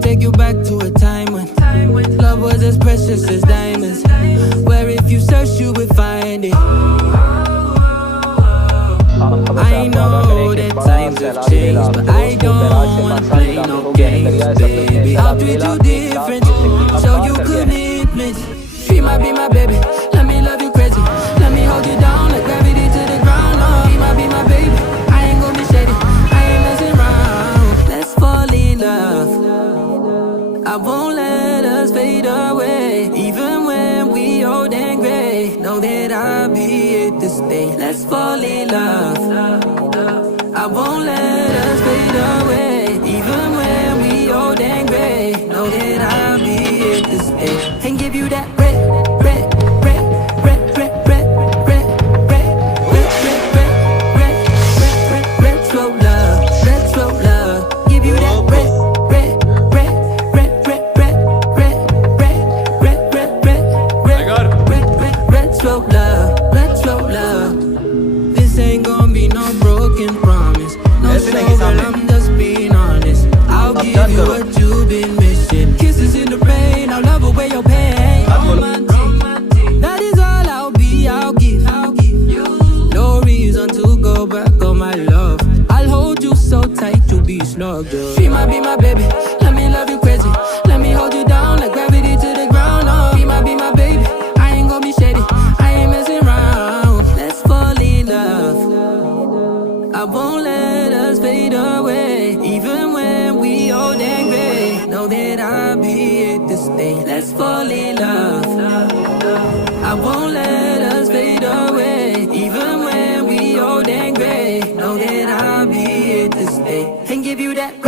take you back to a time when love was as precious as diamonds, where if you search you would find it. I know that times have changed, but I don't wanna play no games, baby. I'll treat you different, show you commitment. Be my baby, let me love you crazy. Let me hold you down like gravity to the ground. Oh, be my baby, I ain't gonna be shady, I ain't messing around. Let's fall in love, I won't let us fade away. Even when we old and gray, know that I'll be here to stay. Let's fall in love, I won't let us fade away. Even when we old and gray, know that I'll be here to stay. And give you that red slow love, give you that red slow love. This ain't gonna be no broken promise, no slow, I'm just being honest. I'll give you what you've been missing. Kisses in the rain, I'll love away your pain. Romantic, that is all I'll be, I'll give you. No reason to go back on my love. I'll hold you so tight, you'll be snugged up. Be my baby, let me love you crazy. Let me hold you down like gravity to the ground. Oh, be my baby, I ain't gonna be shady, I ain't messing around. Let's fall in love, I won't let us fade away. Even when we old and gray, know that I'll be here to stay. Let's fall in love, I won't let us fade away. Even when we old and gray, know that I'll be here to stay. And give you that